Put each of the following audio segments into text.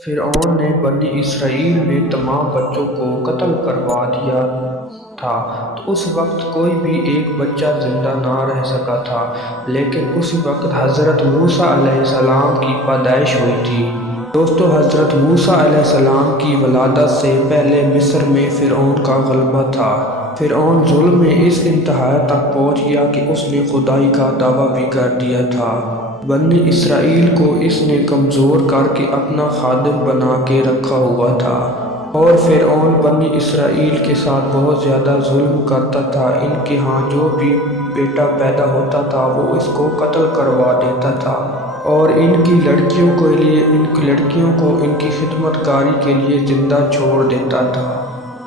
فرعون نے بنی اسرائیل میں تمام بچوں کو قتل کروا دیا تھا، تو اس وقت کوئی بھی ایک بچہ زندہ نہ رہ سکا تھا، لیکن اسی وقت حضرت موسیٰ علیہ السلام کی پیدائش ہوئی تھی۔ دوستو، حضرت موسیٰ علیہ السلام کی ولادت سے پہلے مصر میں فرعون کا غلبہ تھا۔ فرعون ظلم میں اس انتہا تک پہنچ گیا کہ اس نے خدائی کا دعویٰ بھی کر دیا تھا۔ بنی اسرائیل کو اس نے کمزور کر کے اپنا خادم بنا کے رکھا ہوا تھا، اور فرعون بنی اسرائیل کے ساتھ بہت زیادہ ظلم کرتا تھا۔ ان کے ہاں جو بھی بیٹا پیدا ہوتا تھا وہ اس کو قتل کروا دیتا تھا، اور ان کی لڑکیوں کو ان کی خدمت کاری کے لیے زندہ چھوڑ دیتا تھا۔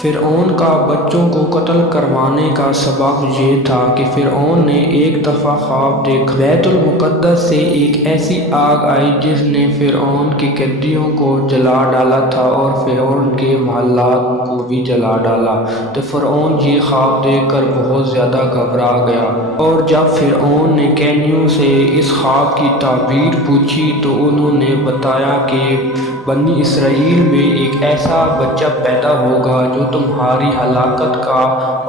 فرعون کا بچوں کو قتل کروانے کا سبب یہ تھا کہ فرعون نے ایک دفعہ خواب دیکھا، بیت المقدس سے ایک ایسی آگ آئی جس نے فرعون کے قیدیوں کو جلا ڈالا تھا اور فرعون کے محلات کو بھی جلا ڈالا۔ تو فرعون یہ خواب دیکھ کر بہت زیادہ گھبرا گیا، اور جب فرعون نے قیدیوں سے اس خواب کی تعبیر پوچھی تو انہوں نے بتایا کہ بنی اسرائیل میں ایک ایسا بچہ پیدا ہوگا جو تمہاری ہلاکت کا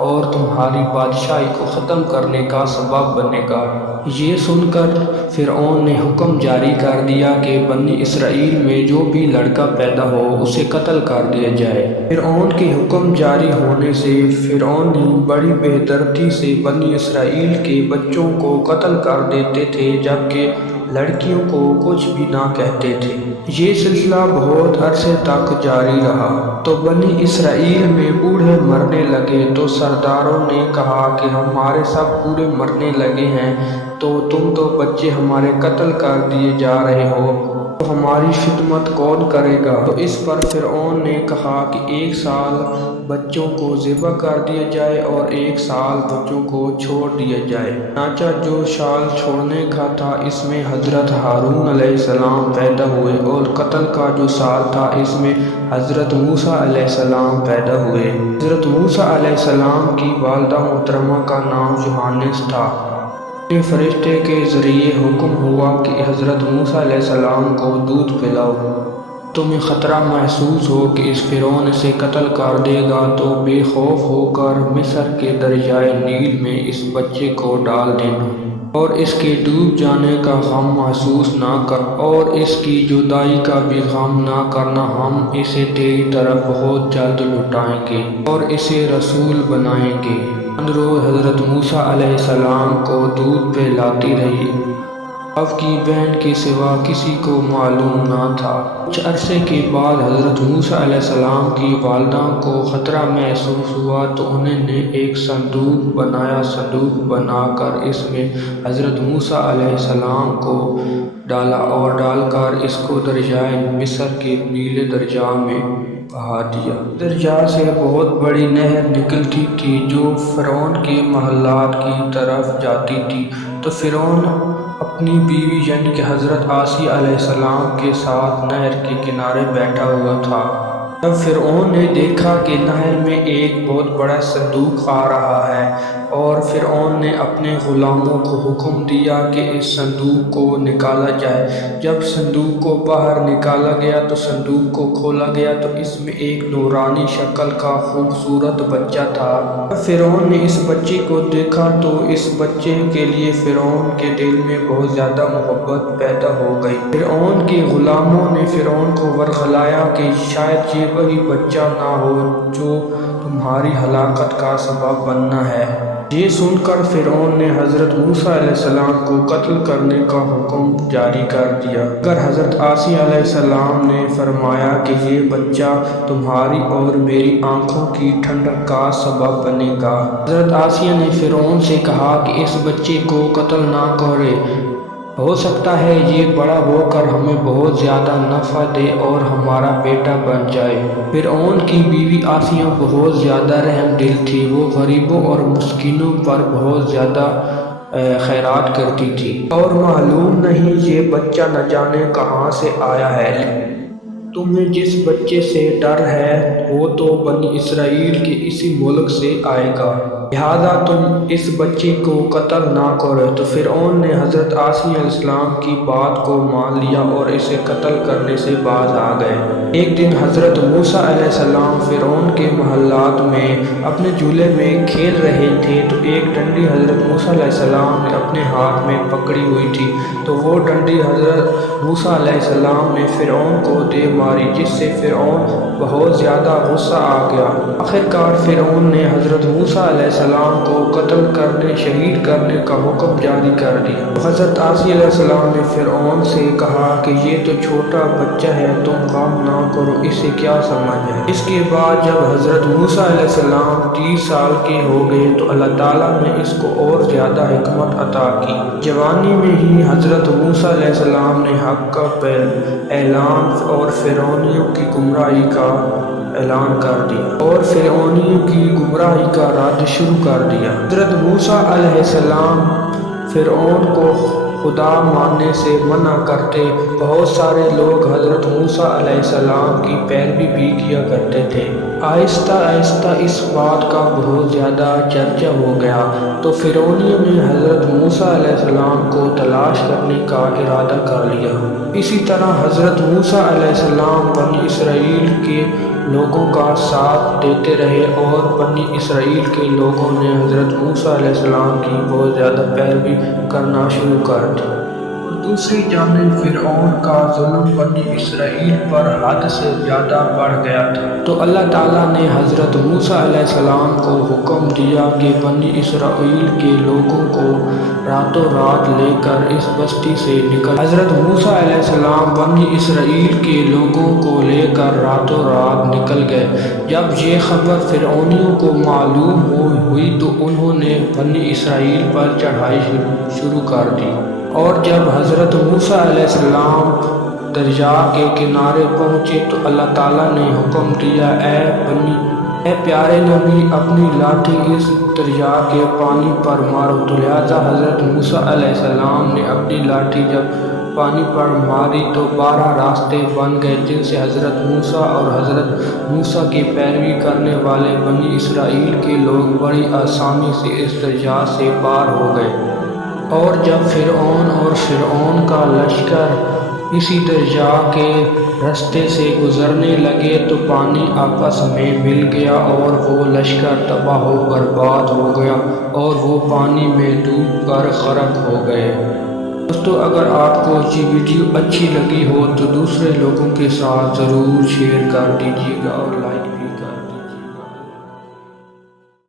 اور تمہاری بادشاہی کو ختم کرنے کا سبب بنے گا۔ یہ سن کر فرعون نے حکم جاری کر دیا کہ بنی اسرائیل میں جو بھی لڑکا پیدا ہو اسے قتل کر دیا جائے۔ فرعون کے حکم جاری ہونے سے فرعون نے بڑی بے دردی سے بنی اسرائیل کے بچوں کو قتل کر دیتے تھے، جبکہ لڑکیوں کو کچھ بھی نہ کہتے تھے۔ یہ سلسلہ بہت عرصے تک جاری رہا، تو بنی اسرائیل میں بوڑھے مرنے لگے، تو سرداروں نے کہا کہ ہمارے سب بوڑھے مرنے لگے ہیں، تو تم تو بچے ہمارے قتل کر دیے جا رہے ہو، تو ہماری خدمت کون کرے گا؟ تو اس پر فرعون نے کہا کہ 1 سال بچوں کو ذبح کر دیا جائے اور 1 سال بچوں کو چھوڑ دیا جائے۔ چنانچہ جو سال چھوڑنے کا تھا اس میں حضرت ہارون علیہ السلام پیدا ہوئے، اور قتل کا جو سال تھا اس میں حضرت موسیٰ علیہ السلام پیدا ہوئے۔ حضرت موسیٰ علیہ السلام کی والدہ محترمہ کا نام یوحنس تھا۔ فرشتے کے ذریعے حکم ہوا کہ حضرت موسیٰ علیہ السلام کو دودھ پلاؤ۔ تمہیں خطرہ محسوس ہو کہ اس فرعون اسے قتل کر دے گا تو بے خوف ہو کر مصر کے دریائے نیل میں اس بچے کو ڈال دینا، اور اس کے ڈوب جانے کا غم محسوس نہ کر، اور اس کی جدائی کا بھی غم نہ کرنا۔ ہم اسے تیری طرف بہت جلد لوٹائیں گے اور اسے رسول بنائیں گے۔ چند روز حضرت موسیٰ علیہ السلام کو دودھ پلاتی رہی، آپ کی بہن کے سوا کسی کو معلوم نہ تھا۔ کچھ عرصے کے بعد حضرت موسیٰ علیہ السلام کی والدہ کو خطرہ محسوس ہوا، تو انہوں نے ایک صندوق بنایا۔ صندوق بنا کر اس میں حضرت موسیٰ علیہ السلام کو ڈالا، اور ڈال کر اس کو دریائے مصر کے نیلے دریا میں بہا دیا۔ دریا سے بہت بڑی نہر نکلتی تھی جو فرعون کے محلات کی طرف جاتی تھی۔ تو فرعون اپنی بیوی یعنی کہ حضرت عیسیٰ علیہ السلام کے ساتھ نہر کے کنارے بیٹھا ہوا تھا۔ جب فرعون نے دیکھا کہ نہر میں ایک بہت بڑا صندوق آ رہا ہے، اور فرعون نے اپنے غلاموں کو حکم دیا کہ اس صندوق کو نکالا جائے۔ جب صندوق کو باہر نکالا گیا تو صندوق کو کھولا گیا، تو اس میں ایک نورانی شکل کا خوبصورت بچہ تھا۔ جب فرعون نے اس بچے کو دیکھا تو اس بچے کے لیے فرعون کے دل میں بہت زیادہ محبت پیدا ہو گئی۔ فرعون کے غلاموں نے فرعون کو ورغلایا کہ شاید یہ وہی بچہ نہ ہو جو تمہاری ہلاکت کا سبب بننا ہے۔ یہ سن کر فرعون نے حضرت موسیٰ علیہ السلام کو قتل کرنے کا حکم جاری کر دیا، مگر حضرت عیسیٰ علیہ السلام نے فرمایا کہ یہ بچہ تمہاری اور میری آنکھوں کی ٹھنڈک کا سبب بنے گا۔ حضرت عیسیٰ نے فرعون سے کہا کہ اس بچے کو قتل نہ کرے، ہو سکتا ہے یہ بڑا ہو کر ہمیں بہت زیادہ نفع دے اور ہمارا بیٹا بن جائے۔ فرعون کی بیوی عیسیٰ بہت زیادہ رحم دل تھی، وہ غریبوں اور مسکینوں پر بہت زیادہ خیرات کرتی تھی، اور معلوم نہیں یہ بچہ نہ جانے کہاں سے آیا ہے، تمہیں جس بچے سے ڈر ہے وہ تو بنی اسرائیل کے اسی ملک سے آئے گا۔ لہذا تم اس بچے کو قتل نہ کرو۔ تو فرعون نے حضرت عیسیٰ علیہ السلام کی بات کو مان لیا اور اسے قتل کرنے سے باز آ گئے۔ ایک دن حضرت موسیٰ علیہ السلام فرعون کے محلات میں اپنے جھولے میں کھیل رہے تھے تو ایک ڈنڈی حضرت موسیٰ علیہ السلام نے اپنے ہاتھ میں پکڑی ہوئی تھی، تو وہ ڈنڈی حضرت موسیٰ علیہ السلام نے فرعون کو دے ماری، جس سے فرعون بہت زیادہ غصہ آ گیا۔ آخرکار فرعون نے حضرت موسیٰ علیہ السلام کو قتل کرنے، شہید کرنے کا حکم جاری کر دیا۔ حضرت عیسیٰ علیہ السلام نے فرعون سے کہا کہ یہ تو چھوٹا بچہ ہے، تم غم نہ کرو، اسے کیا سمجھ ہے۔ اس کے بعد جب حضرت موسیٰ علیہ السلام 30 سال کے ہو گئے تو اللہ تعالیٰ نے اس کو اور زیادہ حکمت عطا کی۔ جوانی میں ہی حضرت موسیٰ علیہ السلام نے حق کا اعلان اور فرعونیوں کی گمراہی کا اعلان کر دیا اور فرعونیوں کی گمراہی کا رد شروع کر دیا۔ حضرت موسیٰ علیہ السلام فرعون کو خدا ماننے سے منع کرتے۔ بہت سارے لوگ حضرت موسیٰ علیہ السلام کی پیروی بھی کیا کرتے تھے۔ آہستہ آہستہ اس بات کا بہت زیادہ چرچا ہو گیا تو فرعونیوں نے حضرت موسیٰ علیہ السلام کو تلاش کرنے کا ارادہ کر لیا۔ اسی طرح حضرت موسیٰ علیہ السلام بنی اسرائیل کے لوگوں کا ساتھ دیتے رہے اور بنی اسرائیل کے لوگوں نے حضرت موسیٰ علیہ السلام کی بہت زیادہ پیروی کرنا شروع کر دی۔ دوسری جانب فرعون کا ظلم بنی اسرائیل پر حد سے زیادہ بڑھ گیا تھا، تو اللہ تعالیٰ نے حضرت موسیٰ علیہ السلام کو حکم دیا کہ بنی اسرائیل کے لوگوں کو راتوں رات لے کر اس بستی سے نکل۔ حضرت موسیٰ علیہ السلام بنی اسرائیل کے لوگوں کو لے کر راتوں رات نکل گئے۔ جب یہ خبر فرعونیوں کو معلوم ہوئی تو انہوں نے بنی اسرائیل پر چڑھائی شروع کر دی، اور جب حضرت موسیٰ علیہ السلام دریا کے کنارے پہنچے تو اللہ تعالیٰ نے حکم دیا، اے پیارے نبی، اپنی لاٹھی اس دریا کے پانی پر مارو۔ تو لہٰذا حضرت موسیٰ علیہ السلام نے اپنی لاٹھی جب پانی پر ماری تو 12 راستے بن گئے، جن سے حضرت موسیٰ اور حضرت موسیٰ کی پیروی کرنے والے بنی اسرائیل کے لوگ بڑی آسانی سے اس دریا سے پار ہو گئے۔ اور جب فرعون اور فرعون کا لشکر اسی دریا کے راستے سے گزرنے لگے تو پانی آپس میں مل گیا اور وہ لشکر تباہ و برباد ہو گیا اور وہ پانی میں ڈوب کر غرق ہو گئے۔ دوستو، اگر آپ کو یہ ویڈیو اچھی لگی ہو تو دوسرے لوگوں کے ساتھ ضرور شیئر کر دیجیے گا اور لائک